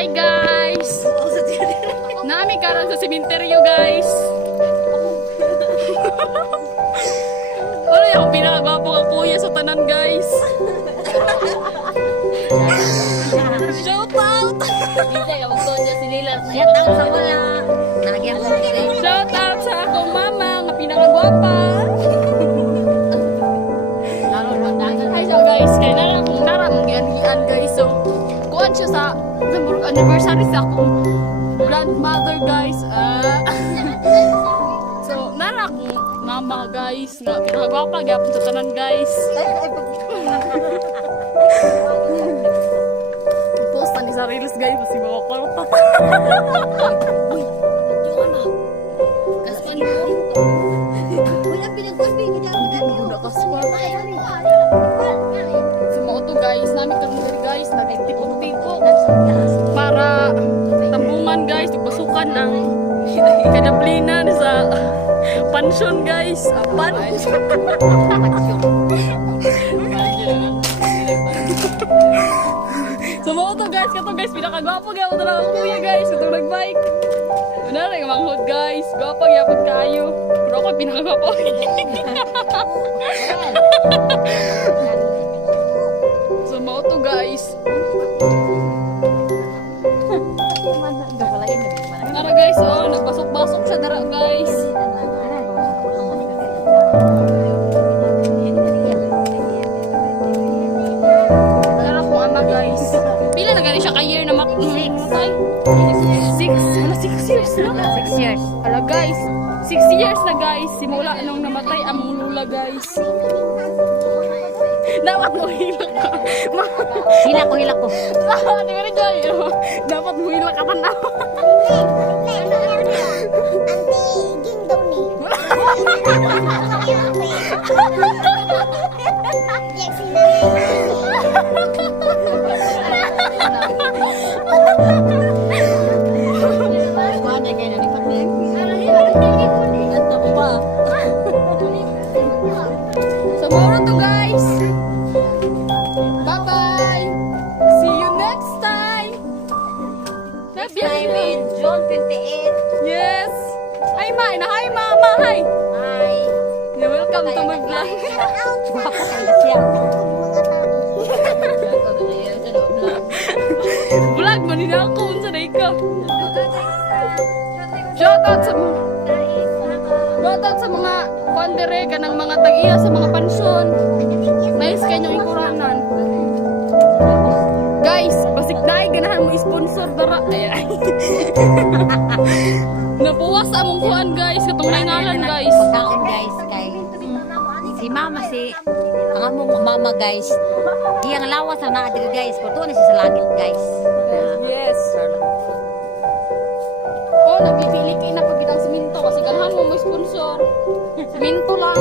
Hi guys! Nami karon sa sementeryo guys. Ano yung pinakagwapo ka kuya sa tanan guys? Shout out! Shout out sa wala. Nalagyan ko kini. Shout out sa akong mama nga pinakagwapa. Hi so guys, kaya naramang gian guys. So, kuan siya sa anniversary sa akong grandmother guys. So, nara akong mama guys nga pinakagwapa gyapon sa tanan guys. Post ni sa reels guys kasi mga kwarta. Uy, diyan na. Kaspan mo. Uy, ang pinagkuspi kita. Udah kaspan. Semua to guys, namin kami guys, nagtipok-tipok para tambungan guys, pasukan ang kadaplinan sa pansyon guys. Apan. Semua to guys, kato guys, pinakagwapo gyapon talaga ang kuya guys, katong nagbike. Una rin manghod guys, gwapo gyapon kayo. Pero ako pinakagwapo. Semua to guys. Tara guys, oh, nagpasok-pasok sa dara guys. Tara po ama guys. Pila na gani siya ka-year na matay? 6 years na? 6 years. Ala guys, 6 years na guys. Simula nung namatay ang lula guys. Dapat mo hila ka. Hila ko. Di ba rin Joy? Dapat mo hila ka tanaw. Tomorrow to guys. Bye-bye. See you next time. Next time in June 28. Yes. Hi ma, hi mama, hi. Hi. Yeah, welcome to my vlog. Guwapo kayo siya. Vlog man din ako unsa day ka. Shoutout sa mga pandere kanang mga tag-iya sa mga pansyon. Nice kanyang ikuranan. Guys, basig naay ganahan mo sponsor dara. Ay. Napuwas sa among kuan guys, katong ngalan guys. Pagkaon guys kay si mama ang among mama guys. Iyang lawas na adiri guys. Porto na siya sa langit guys. Yes. Oh, nagpipili kayo na pagkitang siminto kasi ganahan mo may sponsor. Siminto lang.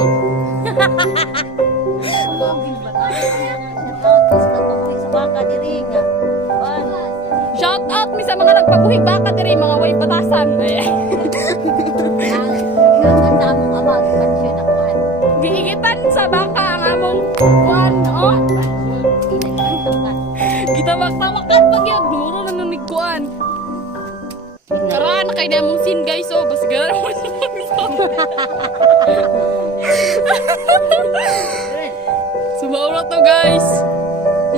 Shout out mi sa mga nagpabuhig baka diri mga way batasan. Giigitan sa baka ang among kuan, oh. Gitawak-tawakan pag yun, dumuro na nung nigkuan. Karan kay na mong sin guys, oh, bas gara mo. Sumaura to guys.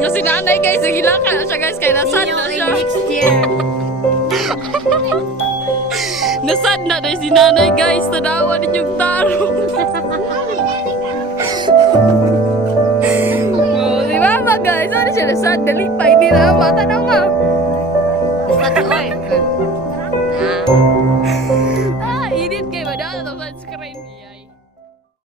Nga si nanay guys, nagilakan na siya guys, kaya nasad na siya. Next year. Nasad na dahil si nanay guys, tanawa din yung tarong. Oh, si mama guys, ano siya nasad, dalipay, hindi na mata na ma. Basta oy.